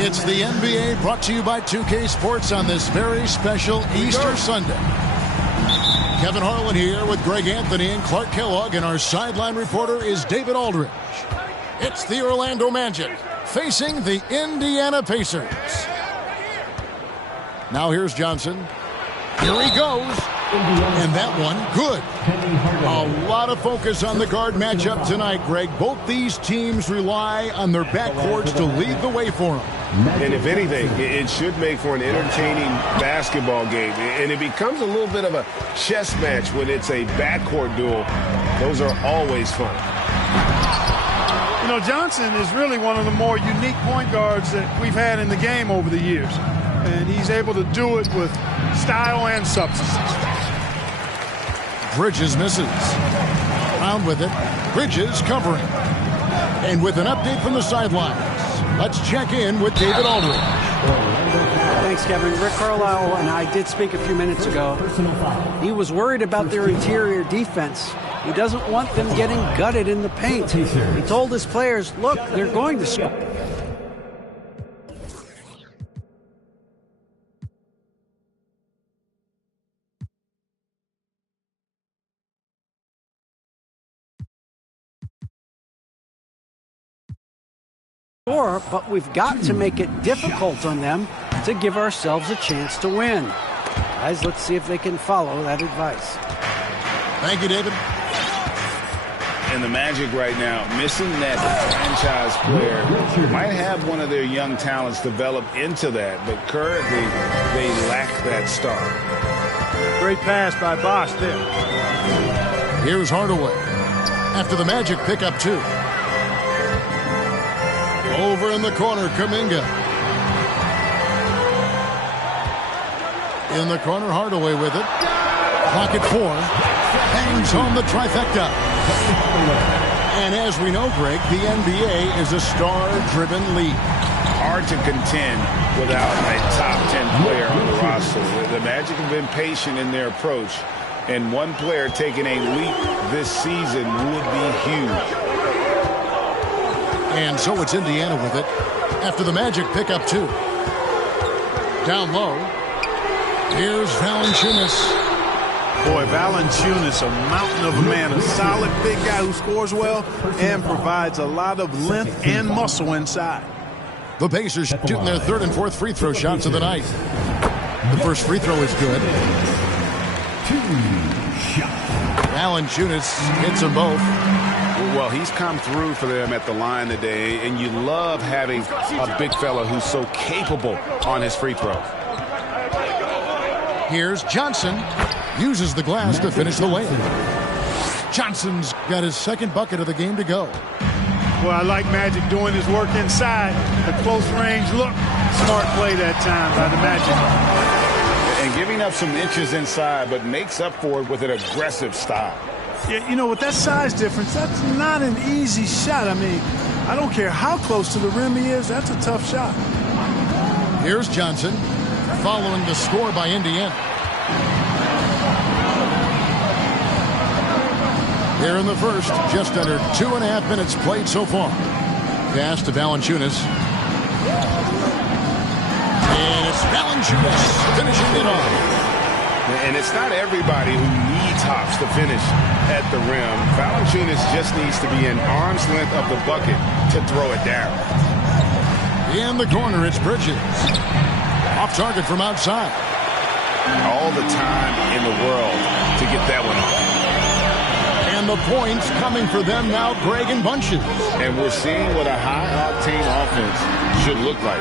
It's the NBA brought to you by 2K Sports on this very special Easter Sunday. Kevin Harlan here with Greg Anthony and Clark Kellogg, and our sideline reporter is David Aldridge. It's the Orlando Magic facing the Indiana Pacers. Now here's Johnson. Here he goes. And that one, good. A lot of focus on the guard matchup tonight, Greg. Both these teams rely on their backcourts to lead the way for them. And if anything, it should make for an entertaining basketball game. And it becomes a little bit of a chess match when it's a backcourt duel. Those are always fun. You know, Johnson is really one of the more unique point guards that we've had in the game over the years. And he's able to do it with style and substance. Bridges misses. Round with it. Bridges covering. And with an update from the sidelines, let's check in with David Aldridge. Thanks, Kevin. Rick Carlisle and I did speak a few minutes ago. He was worried about their interior defense. He doesn't want them getting gutted in the paint. He told his players, look, they're going to score. But we've got to make it difficult on them to give ourselves a chance to win. Guys, let's see if they can follow that advice. Thank you, David. And the Magic right now, missing that franchise player, might have one of their young talents develop into that, but currently they lack that star. Great pass by Bosch there. Here's Hardaway. After the Magic pick up two. Over in the corner, Kuminga. In the corner, Hardaway with it. Clock at 4. Hangs home the trifecta. And as we know, Greg, the NBA is a star-driven league. Hard to contend without a top 10 player on the roster. The Magic have been patient in their approach, and one player taking a leap this season would be huge. And so it's Indiana with it. After the Magic pick up two. Down low. Here's Valanciunas. Boy, Valanciunas, a mountain of a man, a solid big guy who scores well and provides a lot of length and muscle inside. The Pacers shooting their third and fourth free throw shots of the night. The first free throw is good. Valanciunas hits them both. Well, he's come through for them at the line today, and you love having a big fella who's so capable on his free throws. Here's Johnson. Uses the glass to finish the layup. Johnson's got his second bucket of the game to go. Well, I like Magic doing his work inside. The close range look. Smart play that time by the Magic. And giving up some inches inside, but makes up for it with an aggressive style. Yeah, you know, with that size difference, that's not an easy shot. I mean, I don't care how close to the rim he is, that's a tough shot. Here's Johnson, following the score by Indiana. Here in the first, just under 2.5 minutes played so far. Pass to Valanciunas. And it's Valanciunas finishing it off. And it's not everybody who needs hops to finish at the rim. Valanciunas just needs to be an arm's length of the bucket to throw it down. In the corner, it's Bridges. Off target from outside. All the time in the world to get that one off. And the points coming for them now, Greg, in bunches. And we're seeing what a high-octane offense should look like.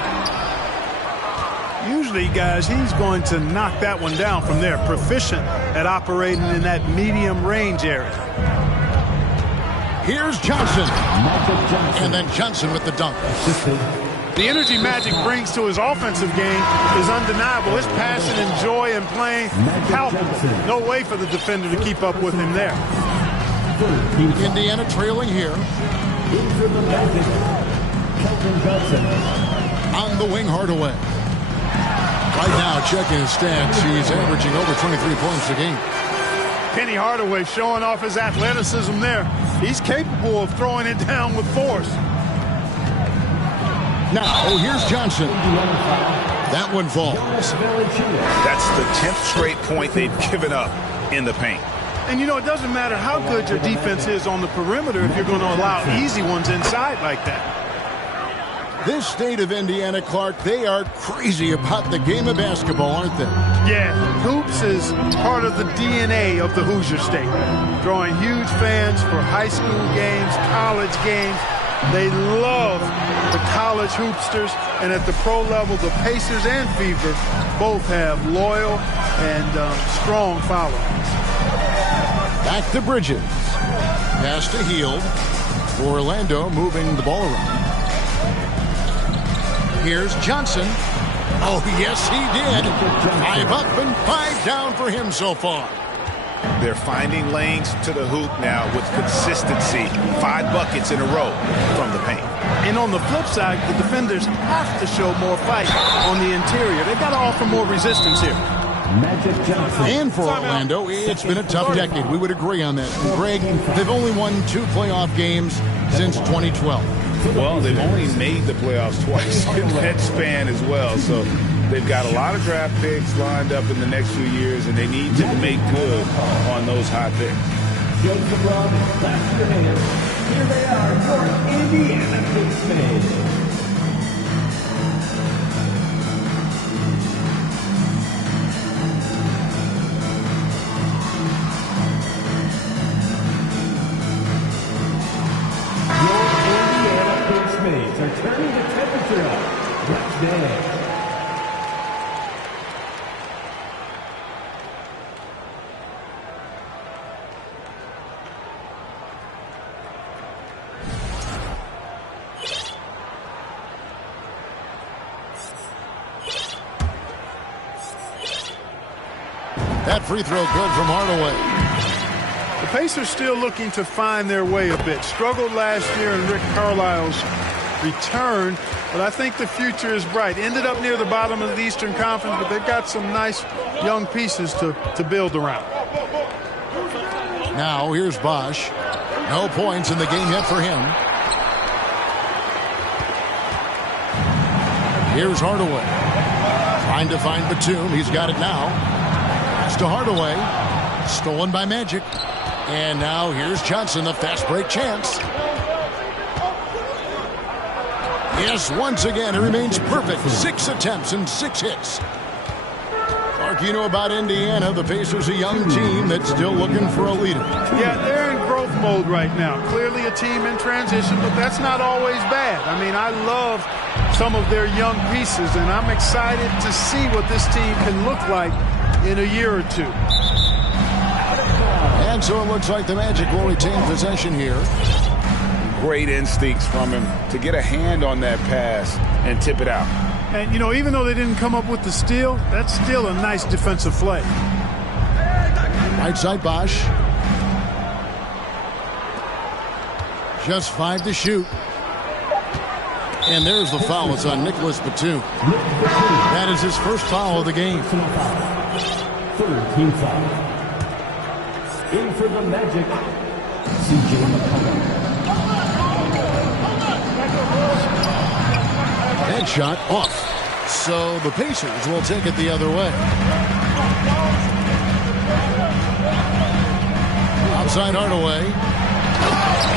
Usually, guys, he's going to knock that one down from there. Proficient at operating in that medium range area. Here's Johnson. And then Johnson with the dunk. The energy Magic brings to his offensive game is undeniable. His passion and joy in playing, palpable. No way for the defender to keep up with him there. Indiana trailing here. On the wing, Hardaway. Right now, checking his stats, he's averaging over 23 points a game. Penny Hardaway showing off his athleticism there. He's capable of throwing it down with force. Now, here's Johnson. That one falls. That's the 10th straight point they've given up in the paint. And, you know, it doesn't matter how good your defense is on the perimeter if you're going to allow easy ones inside like that. This state of Indiana, Clark, they are crazy about the game of basketball, aren't they? Yeah, hoops is part of the DNA of the Hoosier State. Drawing huge fans for high school games, college games. They love the college hoopsters, and at the pro level, the Pacers and Fever both have loyal and strong followings. Back to Bridges. Pass to Hield. Orlando moving the ball around. Here's Johnson. Oh, yes, he did. 5 up and 5 down for him so far. They're finding lanes to the hoop now with consistency. 5 buckets in a row from the paint. And on the flip side, the defenders have to show more fight on the interior. They've got to offer more resistance here. And for Orlando, it's been a tough decade. We would agree on that. Greg, they've only won 2 playoff games since 2012. Well, they've only made the playoffs twice in that span as well. So they've got a lot of draft picks lined up in the next few years, and they need to make good on those high picks. Joseph Rob, clap your hands. Here they are, your Indiana Pacers. Are turning the temperature up right there. That free throw good from Hardaway. The Pacers still looking to find their way a bit. Struggled last year in Rick Carlisle's return, but I think the future is bright. Ended up near the bottom of the Eastern Conference, but they've got some nice young pieces to build around. Now here's Bosch. No points in the game yet for him. Here's Hardaway. Trying to find Batum. He's got it now. Pass to Hardaway. Stolen by Magic. And now here's Johnson, the fast break chance. Yes, once again, it remains perfect. 6 attempts and 6 hits. Clark, you know about Indiana. The Pacers, a young team that's still looking for a leader. Yeah, they're in growth mode right now. Clearly a team in transition, but that's not always bad. I mean, I love some of their young pieces, and I'm excited to see what this team can look like in a year or two. And so it looks like the Magic will retain possession here. Great instincts from him to get a hand on that pass and tip it out. And, you know, even though they didn't come up with the steal, that's still a nice defensive play. Right side Bosch. Just 5 to shoot. And there's the foul. It's on Nicholas Batum. That is his first foul of the game. Third team foul. In for the Magic, C.J. McCollum. Head shot off. So the Pacers will take it the other way. Outside Hardaway.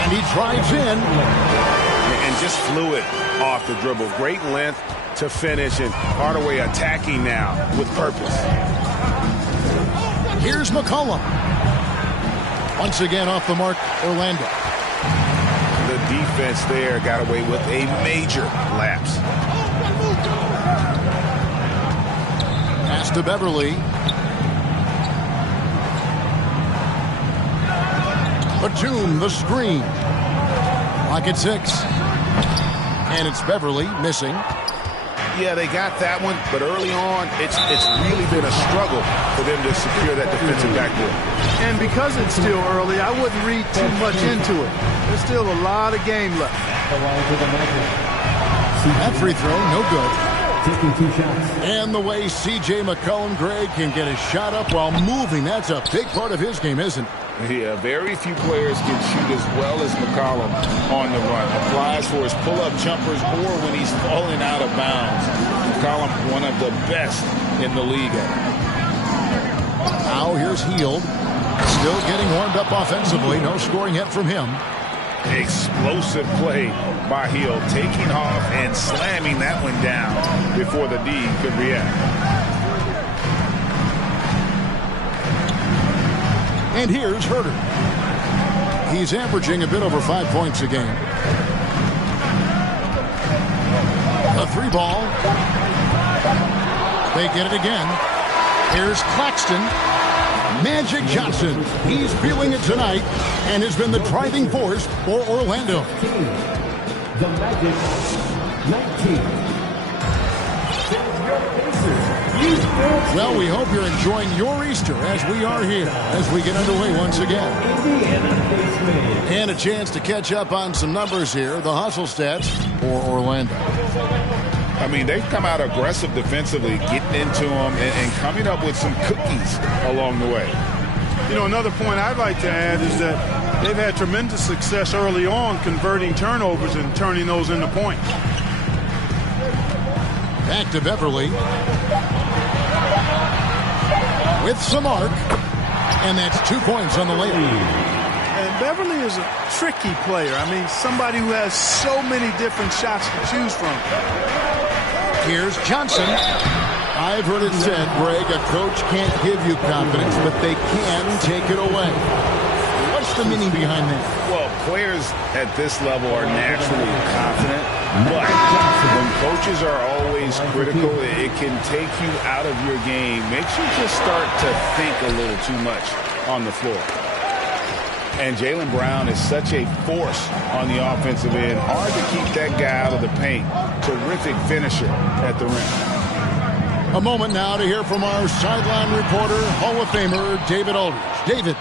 And he drives in. And just fluid off the dribble. Great length to finish. And Hardaway attacking now with purpose. Here's McCollum. Once again off the mark, Orlando. The defense there got away with a major lapse. Pass to Beverly. Batum, the screen. Clock at 6. And it's Beverly missing. Yeah, they got that one, but early on, it's really been a struggle for them to secure that defensive backboard. And because it's still early, I wouldn't read too much into it. There's still a lot of game left. That free throw, no good. Taking 2 shots. And the way C.J. McCollum, Greg, can get a shot up while moving, that's a big part of his game, isn't it? Yeah, very few players can shoot as well as McCollum on the run. Applies for his pull-up jumpers or when he's falling out of bounds. McCollum, one of the best in the league. Now here's Hield. Still getting warmed up offensively. No scoring yet from him. Explosive play by Hield, taking off and slamming that one down before the D could react. And here's Herter. He's averaging a bit over 5 points a game. A 3-ball. They get it again. Here's Claxton. Magic Johnson. He's feeling it tonight and has been the driving force for Orlando. The Magic 19. Well, we hope you're enjoying your Easter as we are here as we get underway once again. And a chance to catch up on some numbers here, the hustle stats for Orlando. I mean, they've come out aggressive defensively, getting into them and coming up with some cookies along the way. You know, another point I'd like to add is that they've had tremendous success early on converting turnovers and turning those into points. Back to Beverly. With some arc. And that's 2 points on the layup. And Beverly is a tricky player. I mean, somebody who has so many different shots to choose from. Here's Johnson. I've heard it said, Greg, a coach can't give you confidence, but they can take it away. What's the meaning behind that? Well, players at this level are naturally confident, but when coaches are always critical, it can take you out of your game. Makes you just start to think a little too much on the floor. And Jaylen Brown is such a force on the offensive end. Hard to keep that guy out of the paint. Terrific finisher at the rim. A moment now to hear from our sideline reporter, Hall of Famer David Aldridge. David.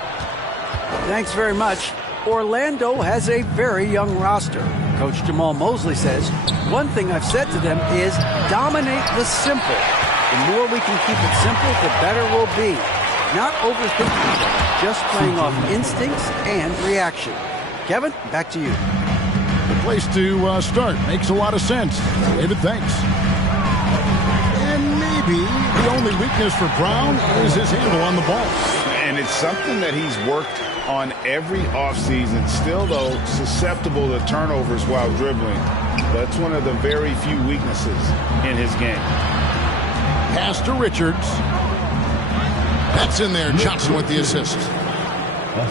Thanks very much. Orlando has a very young roster. Coach Jamal Mosley says, one thing I've said to them is dominate the simple. The more we can keep it simple, the better we'll be. Not overthinking it, just playing off instincts and reaction. Kevin, back to you. The place to start. Makes a lot of sense. David, thanks. And maybe the only weakness for Brown is his handle on the ball. And it's something that he's worked on every offseason. Still, though, susceptible to turnovers while dribbling. That's one of the very few weaknesses in his game. Pass to Richards. That's in there. Johnson with the assist.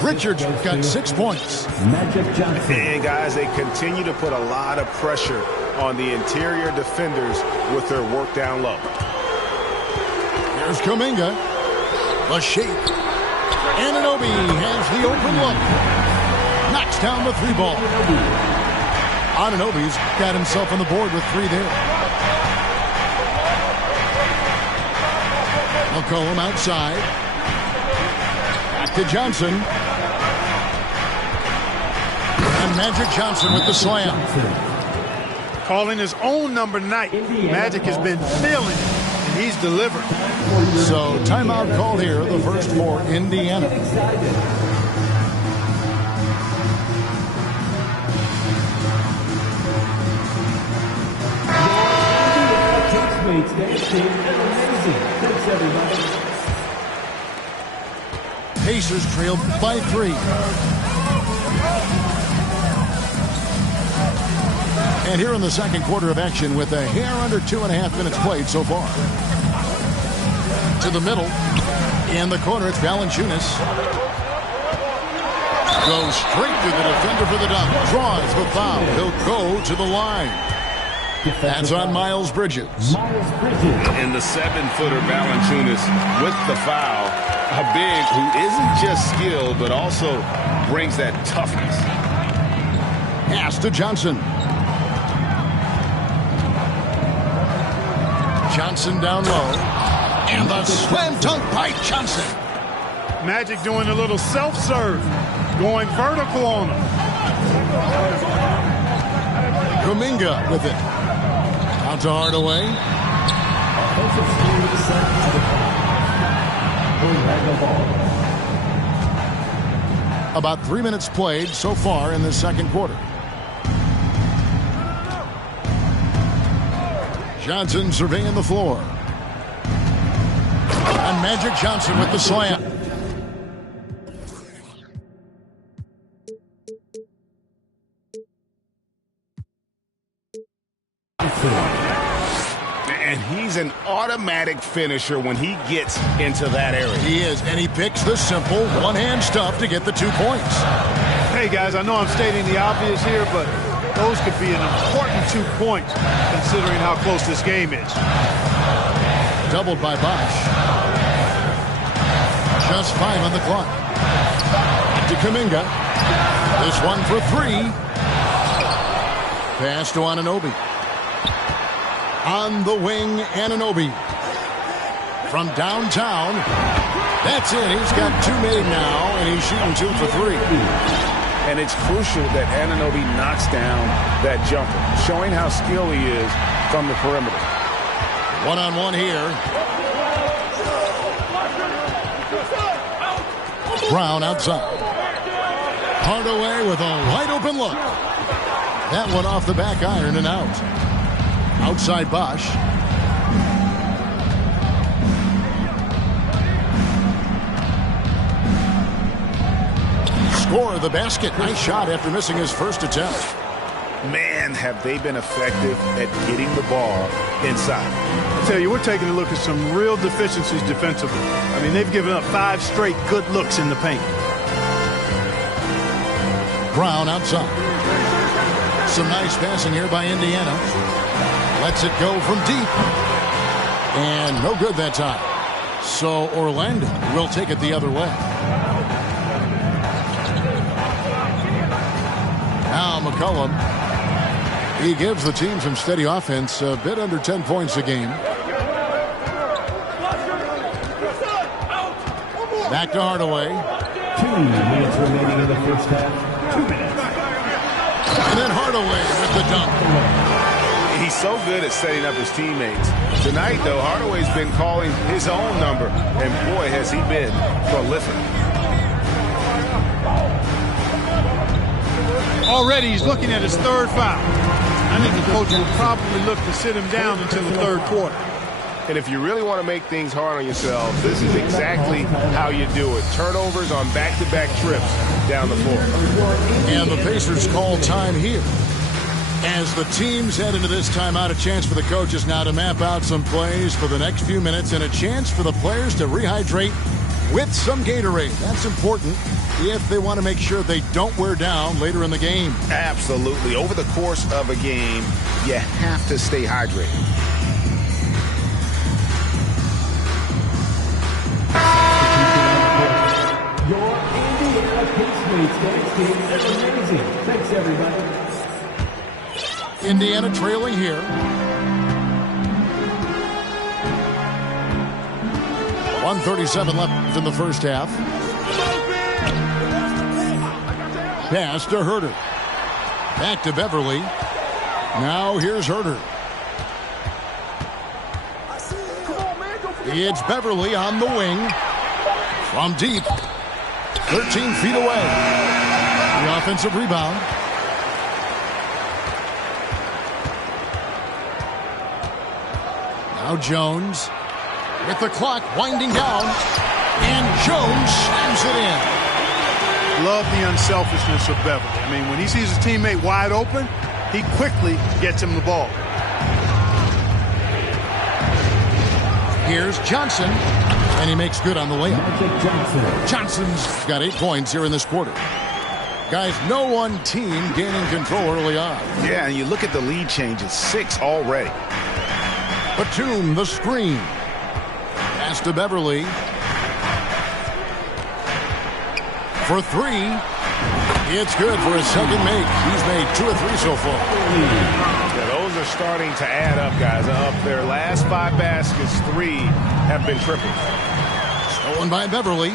Richards got 6 points. Magic Johnson. And, guys, they continue to put a lot of pressure on the interior defenders with their work down low. There's Kuminga. A shake. Anunoby has the open look. Knocks down the 3-ball. Anunoby's got himself on the board with 3 there. McCollum outside. Back to Johnson. And Magic Johnson with the slam. Calling his own number night. Magic has been feeling it, and he's delivered. So timeout called here, the first for Indiana. Pacers trailed by 3. And here in the second quarter of action with a hair under 2.5 minutes played so far. To the middle. In the corner, it's Valanciunas. Goes straight to the defender for the dunk. Draws the foul. He'll go to the line. That's on Miles Bridges. And the 7-footer Valanciunas with the foul. A big who isn't just skilled, but also brings that toughness. Pass to Johnson. Johnson down low. And the slam dunk by Johnson. Magic doing a little self-serve. Going vertical on him. Kuminga with it. Out to Hardaway. About 3 minutes played so far in the second quarter. Johnson surveying the floor. And Magic Johnson with the slam. And he's an automatic finisher when he gets into that area. He is, and he picks the simple one-hand stuff to get the 2 points. Hey, guys, I know I'm stating the obvious here, but those could be an important 2 points considering how close this game is. Doubled by Bosch. Just 5 on the clock. To Kuminga. This one for 3. Pass to Anunoby. On the wing, Anunoby. From downtown. That's it. He's got 2 made now, and he's shooting 2 for 3. And it's crucial that Anunoby knocks down that jumper, showing how skilled he is from the perimeter. One-on-one here. Brown outside. Hardaway with a wide-open look. That one off the back iron and out. Outside Bosch. Score the basket. Nice shot after missing his first attempt. Man, have they been effective at getting the ball inside. I tell you, we're taking a look at some real deficiencies defensively. I mean, they've given up 5 straight good looks in the paint. Brown outside. Some nice passing here by Indiana. Lets it go from deep. And no good that time. So Orlando will take it the other way. Now McCollum. He gives the team some steady offense, a bit under 10 points a game. Back to Hardaway. 2 minutes remaining in the first half. 2 minutes. And then Hardaway with the dunk. He's so good at setting up his teammates. Tonight, though, Hardaway's been calling his own number, and boy, has he been prolific. Already, he's looking at his 3rd foul. I think the coach will probably look to sit him down until the 3rd quarter. And if you really want to make things hard on yourself, this is exactly how you do it. Turnovers on back-to-back trips down the floor. And the Pacers call time here. As the teams head into this timeout, a chance for the coaches now to map out some plays for the next few minutes and a chance for the players to rehydrate with some Gatorade. That's important if they want to make sure they don't wear down later in the game. Absolutely. Over the course of a game, you have to stay hydrated. Your Indiana Pacemates next game is amazing. Thanks, everybody. Indiana trailing here. 1:37 left in the first half. Pass to Herter. Back to Beverly. Now here's Herter. It's Beverly on the wing. From deep. 13 feet away. The offensive rebound. Now Jones with the clock winding down. And Jones slams it in. Love the unselfishness of Beverly. I mean, when he sees his teammate wide open, he quickly gets him the ball. Here's Johnson, and he makes good on the layup. Magic Johnson. Johnson's got 8 points here in this quarter. Guys, no one team gaining control early on. Yeah, and you look at the lead changes, 6 already. Batum, the screen. Pass to Beverly. For 3. It's good for his second make. He's made 2 or 3 so far. Yeah, those are starting to add up, guys. Up their last 5 baskets, 3 have been tripled. Stolen by Beverly.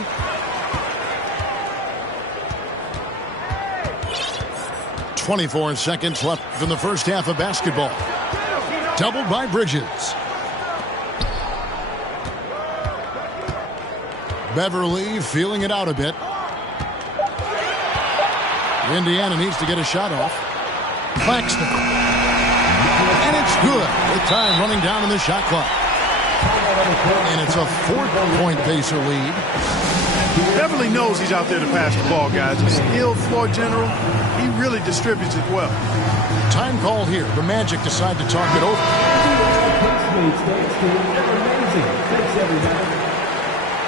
.24 seconds left in the first half of basketball. Doubled by Bridges. Beverly feeling it out a bit. Indiana needs to get a shot off. Claxton. And it's good with time running down in the shot clock. And it's a 4-point Pacer lead. Definitely knows he's out there to pass the ball, guys. A skilled floor general. He really distributes it well. Time call here. The Magic decide to talk it over.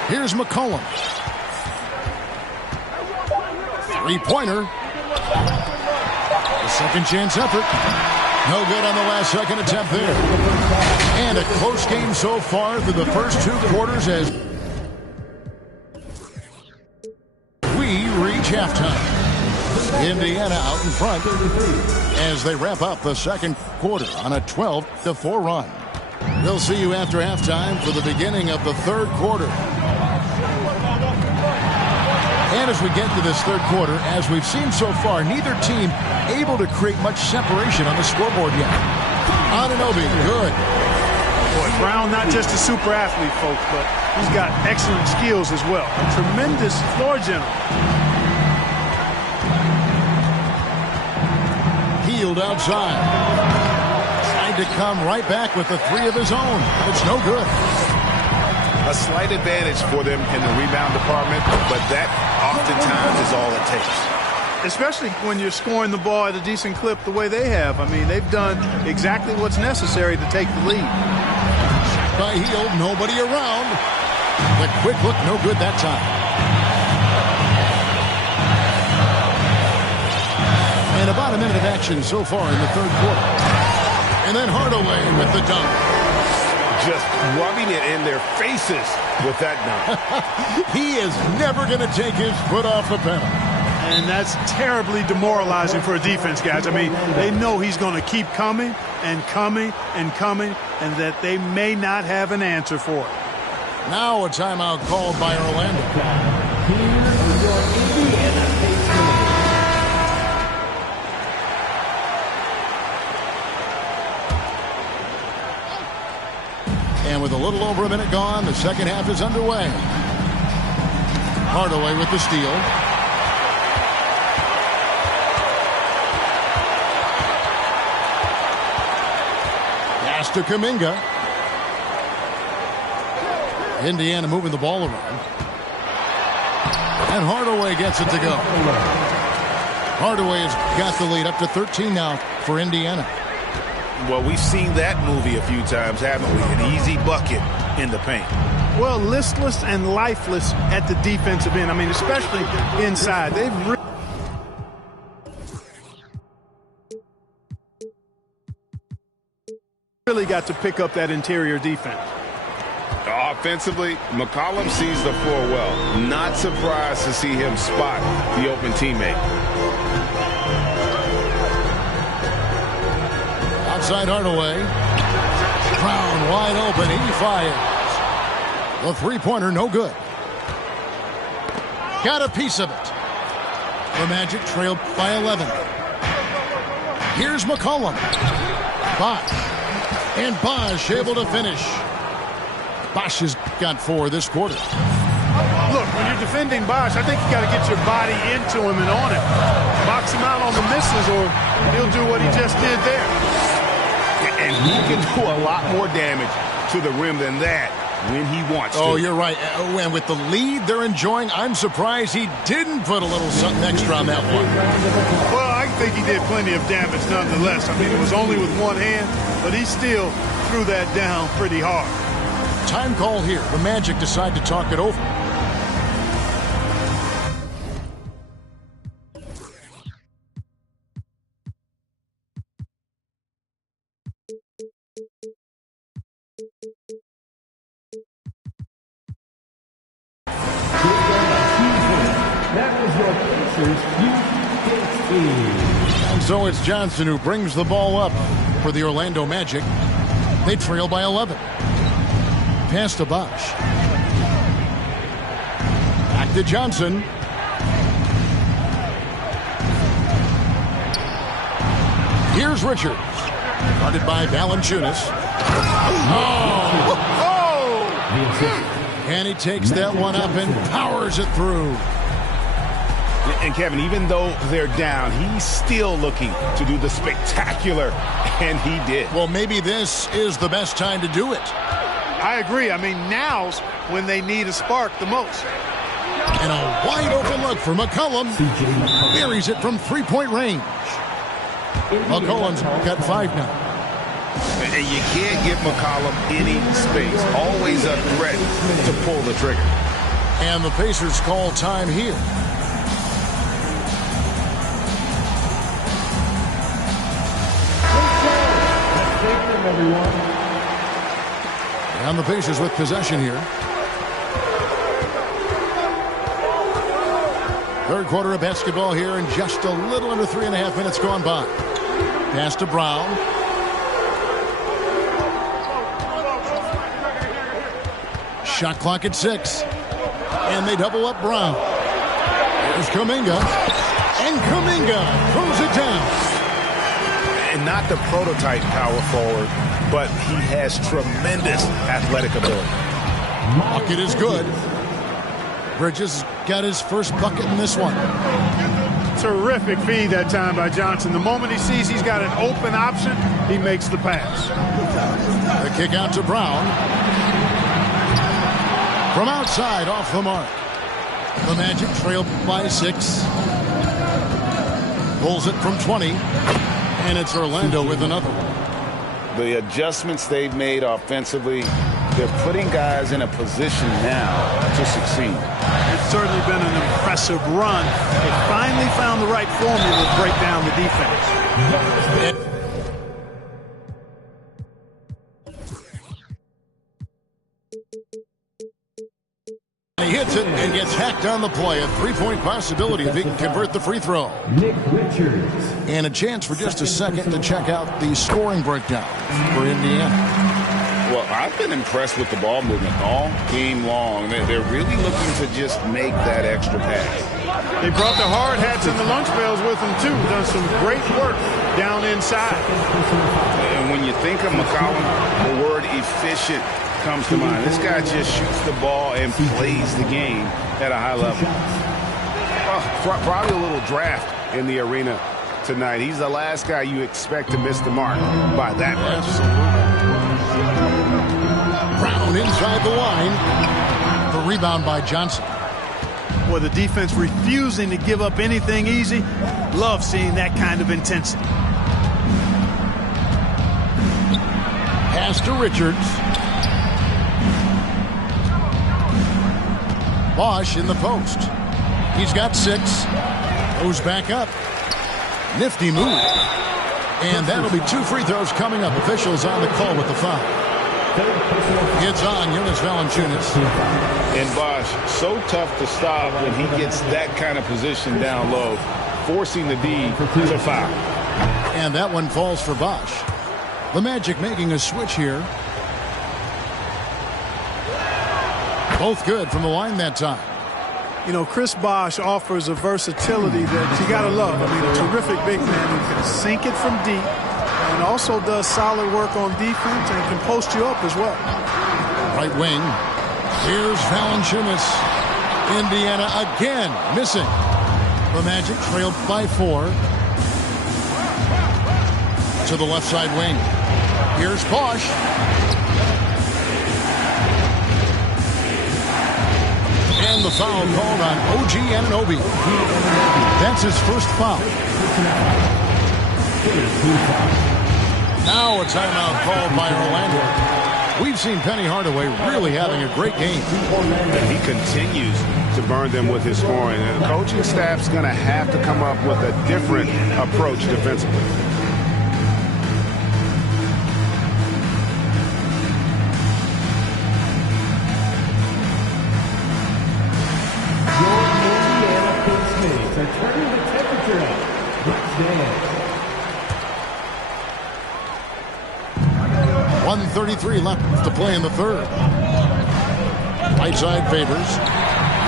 Here's McCollum. Three-pointer. A second chance effort. No good on the last second attempt there. And a close game so far through the first 2 quarters as we reach halftime. Indiana out in front as they wrap up the second quarter on a 12-4 run. We'll see you after halftime for the beginning of the third quarter. And as we get to this third quarter, as we've seen so far, neither team able to create much separation on the scoreboard yet. Anunoby, good. Boy, Brown, not just a super athlete, folks, but he's got excellent skills as well. A tremendous floor general. Healed outside. Trying to come right back with the 3 of his own. It's no good. A slight advantage for them in the rebound department, but that oftentimes is all it takes. Especially when you're scoring the ball at a decent clip the way they have. I mean, they've done exactly what's necessary to take the lead. By Hield, nobody around. The quick look, no good that time. And about a minute of action so far in the third quarter. And then Hardaway with the dunk. Just rubbing it in their faces with that dunk. He is never going to take his foot off the pedal. And that's terribly demoralizing for a defense, guys. I mean, they know he's going to keep coming and coming and coming, and that they may not have an answer for it. Now a timeout called by Orlando. Here is your Indiana Pacers. And with a little over a minute gone, the second half is underway. Hardaway with the steal. Pass to Kuminga. Indiana moving the ball around. And Hardaway gets it to go. Hardaway has got the lead up to 13 now for Indiana. Well, we've seen that movie a few times, haven't we? An easy bucket in the paint. Well, listless and lifeless at the defensive end. I mean, especially inside. They've really got to pick up that interior defense. Offensively, McCollum sees the floor well. Not surprised to see him spot the open teammate. Outside Hardaway. Brown wide open. He fires. The three-pointer no good. Got a piece of it. The Magic trailed by 11. Here's McCollum. Bosh. And Bosh able to finish. Bosh has got 4 this quarter. Look, when you're defending Bosh, I think you got to get your body into him and on him. Box him out on the misses, or he'll do what he just did there. And he can do a lot more damage to the rim than that when he wants to. Oh, you're right. And with the lead they're enjoying, I'm surprised he didn't put a little something extra on that one. Well, I think he did plenty of damage nonetheless. I mean, it was only with one hand, but he still threw that down pretty hard. Time call here. The Magic decide to talk it over. And so it's Johnson who brings the ball up for the Orlando Magic. They trail by 11. Pass to Bosh. Back to Johnson. Here's Richards. Guarded by Valanciunas. Oh! And he takes that one up and powers it through. And Kevin, even though they're down, he's still looking to do the spectacular, and he did. Well, maybe this is the best time to do it. I agree. I mean, now's when they need a spark the most. And a wide open look for McCollum. Buries it from three-point range. McCollum's got 5 now. And you can't give McCollum any space. Always a threat to pull the trigger. And the Pacers call time here. And the Pacers with possession here. Third quarter of basketball here, and just a little under 3.5 minutes gone by. Pass to Brown. Shot clock at 6. And they double up Brown. Here's Kuminga. And Kuminga throws it down. And not the prototype power forward, but he has tremendous athletic ability. Bucket is good. Bridges got his first bucket in this one. Terrific feed that time by Johnson. The moment he sees he's got an open option, he makes the pass. The kick out to Brown. From outside, off the mark. The Magic trail by 6. Pulls it from 20. And it's Orlando with another one. The adjustments they've made offensively, they're putting guys in a position now to succeed. It's certainly been an impressive run. They finally found the right formula to break down the defense. He hits it and gets hacked on the play. A 3-point possibility if he can convert the free throw. Nick Richards. And a chance for just a second to check out the scoring breakdown for Indiana. Well, I've been impressed with the ball movement all game long. They're really looking to just make that extra pass. They brought the hard hats and the lunch bells with them, too. Done some great work down inside. And when you think of McCollum, the word efficient comes to mind. This guy just shoots the ball and plays the game at a high level. Probably a little draft in the arena tonight. He's the last guy you expect to miss the mark by that much. Brown inside the line. The rebound by Johnson. Well, the defense refusing to give up anything easy. Love seeing that kind of intensity. Pass to Richards. Bosch in the post. He's got 6. Goes back up. Nifty move. And that'll be 2 free throws coming up. Officials on the call with the foul. It's on Jonas Valanciunas. And Bosch, so tough to stop when he gets that kind of position down low, forcing the D to foul. And that one falls for Bosch. The Magic making a switch here. Both good from the line that time. You know, Chris Bosch offers a versatility that you got to love. I mean, a terrific big man who can sink it from deep and also does solid work on defense and can post you up as well. Right wing. Here's Valanciunas. Indiana again missing. The Magic trailed by 4. To the left side wing. Here's Bosch. And the foul called on OG Anunoby. That's his first foul. Now a timeout called by Orlando. We've seen Penny Hardaway really having a great game. And he continues to burn them with his scoring. And the coaching staff's going to have to come up with a different approach defensively. Are turning the temperature up. Let's dance. 1:33 left to play in the third. Right side favors.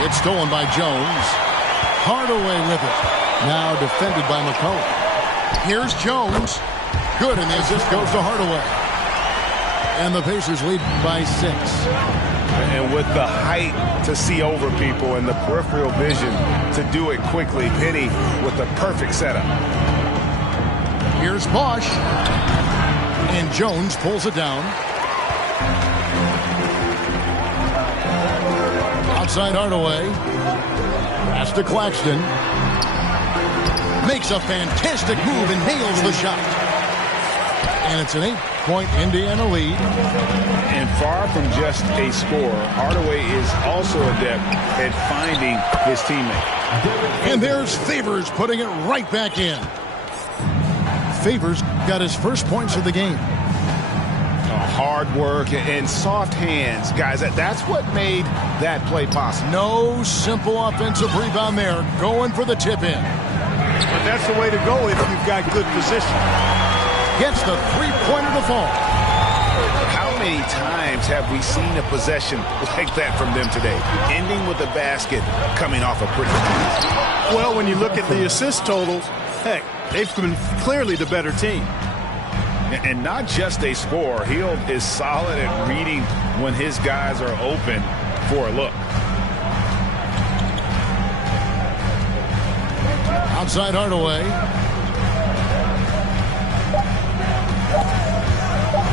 It's stolen by Jones. Hardaway with it. Now defended by McCollum. Here's Jones. Good, and the assist goes to Hardaway. And the Pacers lead by 6. And with the height to see over people and the peripheral vision to do it quickly, Penny with the perfect setup. Here's Bosch. And Jones pulls it down. Outside Hardaway. Pass to Claxton. Makes a fantastic move and nails the shot. And it's an 8-point Indiana lead. And far from just a scorer, Hardaway is also adept at finding his teammate. And there's Favors putting it right back in. Favors got his first points of the game. Hard work and soft hands. Guys, that's what made that play possible. No simple offensive rebound there. Going for the tip-in. But that's the way to go if you've got good position. Gets the three-pointer to fall. How many times have we seen a possession like that from them today? Ending with a basket, coming off a pretty pass. Well, when you look at the assist totals, heck, they've been clearly the better team. And not just a scorer. Hield is solid at reading when his guys are open for a look. Outside Hardaway.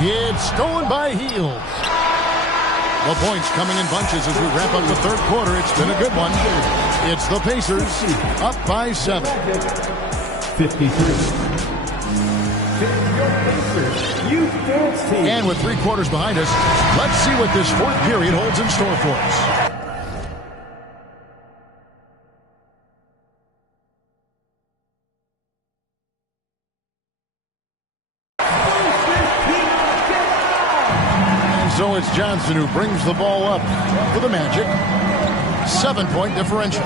It's stolen by Hield. The points coming in bunches as we wrap up the third quarter. It's been a good one. It's the Pacers up by 7. 53. And with 3 quarters behind us, let's see what this fourth period holds in store for us. And so it's Johnson who brings the ball up for the Magic. 7-point differential.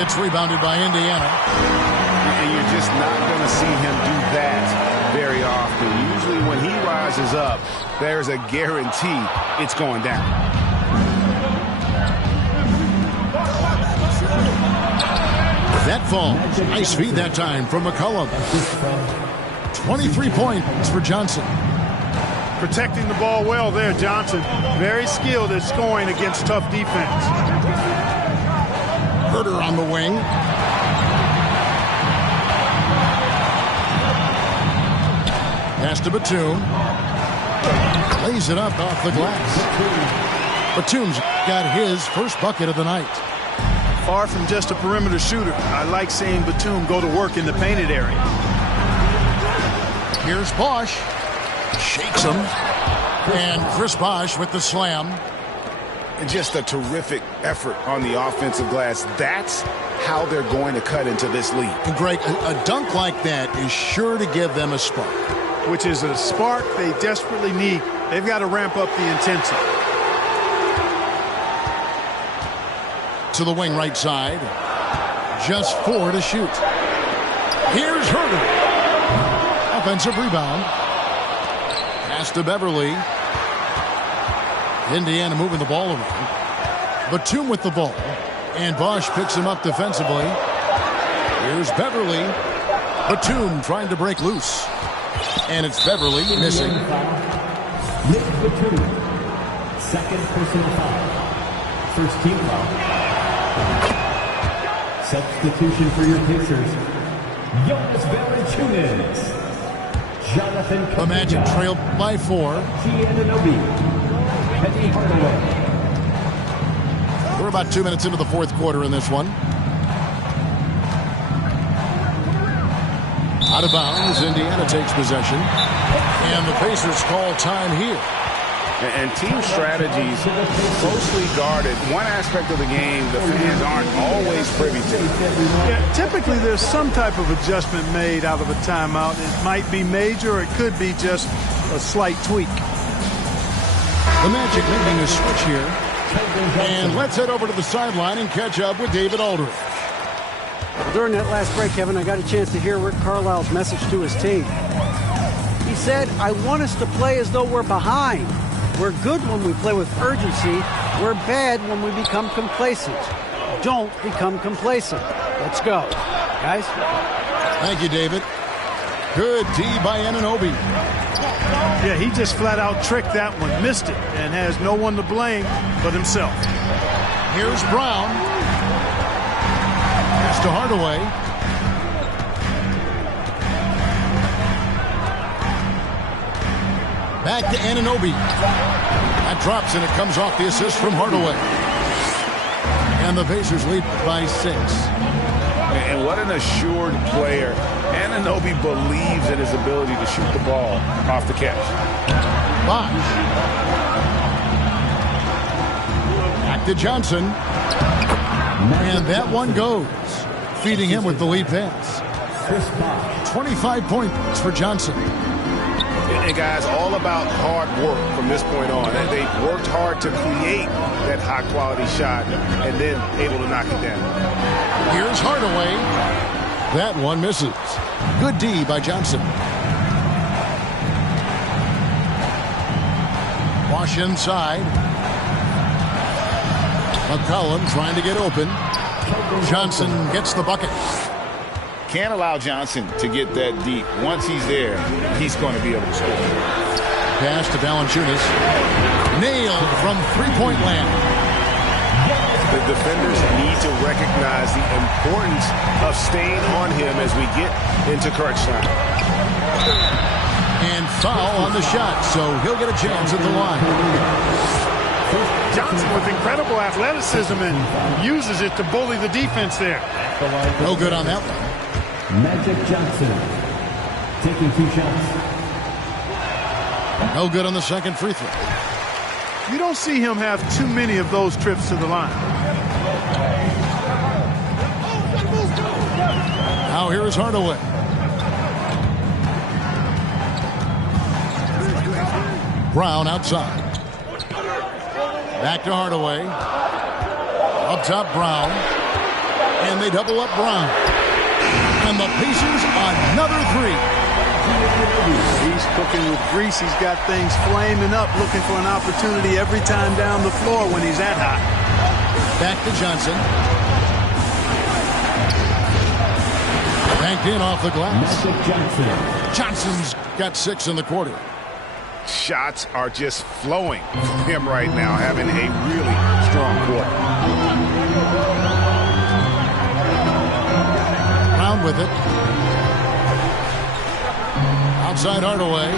It's rebounded by Indiana. And you're just not going to see him do that very often. Usually when he rises up, there's a guarantee it's going down. That falls. Nice feed that time from McCollum. 23 points for Johnson. Protecting the ball well there, Johnson. Very skilled at scoring against tough defense. Herter on the wing. Pass to Batum. Lays it up off the glass. Batum's got his first bucket of the night. Far from just a perimeter shooter, I like seeing Batum go to work in the painted area. Here's Bosch. Shakes him. And Chris Bosch with the slam. And just a terrific effort on the offensive glass. That's how they're going to cut into this league. And Greg, a dunk like that is sure to give them a spark. Which is a spark they desperately need. They've got to ramp up the intensity. To the wing right side. Just 4 to shoot. Here's Herter. Offensive rebound. Pass to Beverly. Indiana moving the ball around. Batum with the ball. And Bosch picks him up defensively. Here's Beverly. Batum trying to break loose. And it's Beverly missing. Nick Batum. Second personal foul. First team foul. Substitution for your Pacers. Jonas Valanciunas. Jonathan The Magic trailed by 4. Penny Hardaway. We're about 2 minutes into the fourth quarter in this one. Out of bounds, Indiana takes possession. And the Pacers call time here. And team strategies closely guarded. One aspect of the game the fans aren't always privy to. Yeah, typically there's some type of adjustment made out of a timeout. It might be major or it could be just a slight tweak. The Magic making a switch here. And let's head over to the sideline and catch up with David Aldridge. During that last break, Kevin, I got a chance to hear Rick Carlisle's message to his team. He said, I want us to play as though we're behind. We're good when we play with urgency. We're bad when we become complacent. Don't become complacent. Let's go. Guys? Thank you, David. Good D by Anunoby. Yeah, he just flat out tricked that one, missed it, and has no one to blame but himself. Here's Brown. Here's to Hardaway. Back to Anunoby. That drops, and it comes off the assist from Hardaway. And the Pacers lead by 6. And what an assured player. Anunoby believes in his ability to shoot the ball off the catch. Bosh. Back to Johnson. And that one goes. Feeding him with the lead pass. 25 points for Johnson. And guys, all about hard work from this point on. They've worked hard to create that high-quality shot and then able to knock it down. Here's Hardaway. That one misses. Good D by Johnson. Wash inside. McCollum trying to get open. Johnson gets the bucket. Can't allow Johnson to get that deep. Once he's there, he's going to be able to score. Pass to Valanciunas. Nailed from three-point land. The defenders need to recognize the importance of staying on him as we get into crunch time. And foul on the shot, so he'll get a chance at the line. Johnson with incredible athleticism and uses it to bully the defense there. No good on that one. Magic Johnson taking 2 shots. No good on the second free throw. You don't see him have too many of those trips to the line. Now here is Hardaway. Brown outside. Back to Hardaway. Up top, Brown. And they double up Brown. And the Pacers another 3. He's cooking with grease. He's got things flaming up, looking for an opportunity every time down the floor when he's that hot. Back to Johnson. Banked in off the glass. Magic Johnson. Johnson's got 6 in the quarter. Shots are just flowing from him right now, having a really strong quarter. Brown with it. Outside Hardaway.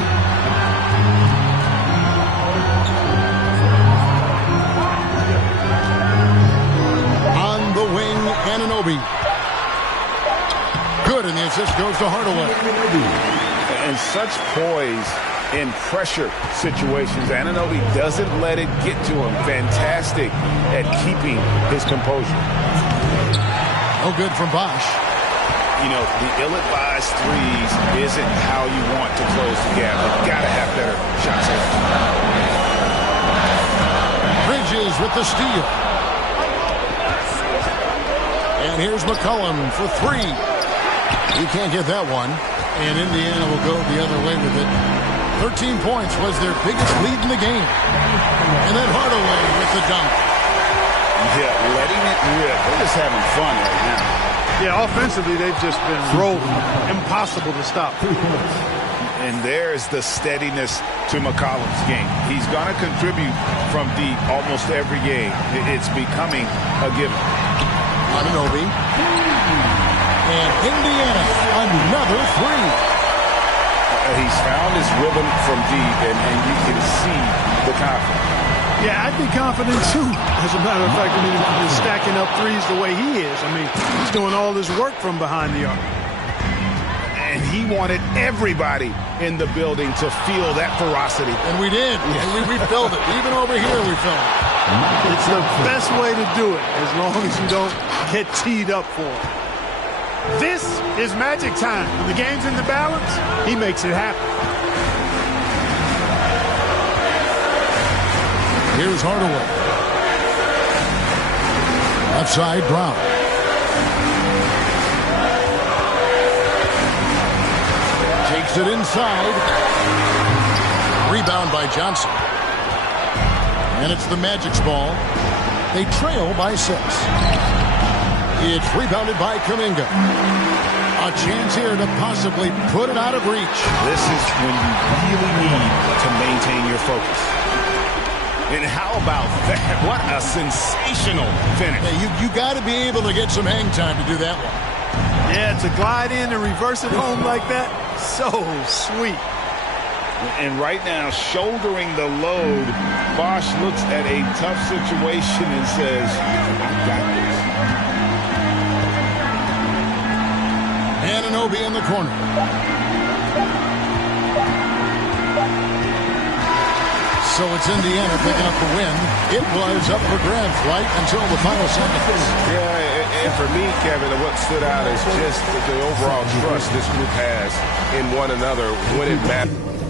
On the wing, Anunoby. Good, and the assist goes to Hardaway. And such poise in pressure situations. Anunoby doesn't let it get to him. Fantastic at keeping his composure. No good from Bosh. You know, the ill-advised threes isn't how you want to close the gap. You've got to have better shot selection. Bridges with the steal. And here's McCollum for 3. He can't get that one. And Indiana will go the other way with it. 13 points was their biggest lead in the game. And then Hardaway with the dunk. Yeah, letting it rip. They're just having fun right now. Yeah, offensively, they've just been rolling. Impossible to stop. And there's the steadiness to McCollum's game. He's going to contribute from deep almost every game. It's becoming a given. Anunoby. And Indiana, another 3. He's found his rhythm from deep, and you can see the confidence. Yeah, I'd be confident too. As a matter of fact, I mean, he's stacking up threes the way he is. I mean, he's doing all this work from behind the arc. And he wanted everybody in the building to feel that ferocity. And we did. And we felt it. Even over here, we felt it. It's the best way to do it, as long as you don't get teed up for it. This is Magic time. When the game's in the balance, he makes it happen. Here's Hardaway. Left side, Brown. Takes it inside. Rebound by Johnson. And it's the Magic's ball. They trail by 6. It's rebounded by Kuminga. A chance here to possibly put it out of reach. This is when you really need to maintain your focus. And how about that? What a sensational finish. Yeah, you got to be able to get some hang time to do that one. Yeah, to glide in and reverse it home like that, so sweet. And right now, shouldering the load, Bosch looks at a tough situation and says, I got this. Anunoby in the corner. So it's Indiana picking up the win. It was up for grabs right until the final seconds. Yeah, and for me, Kevin, what stood out is just the overall trust this group has in one another when it matters.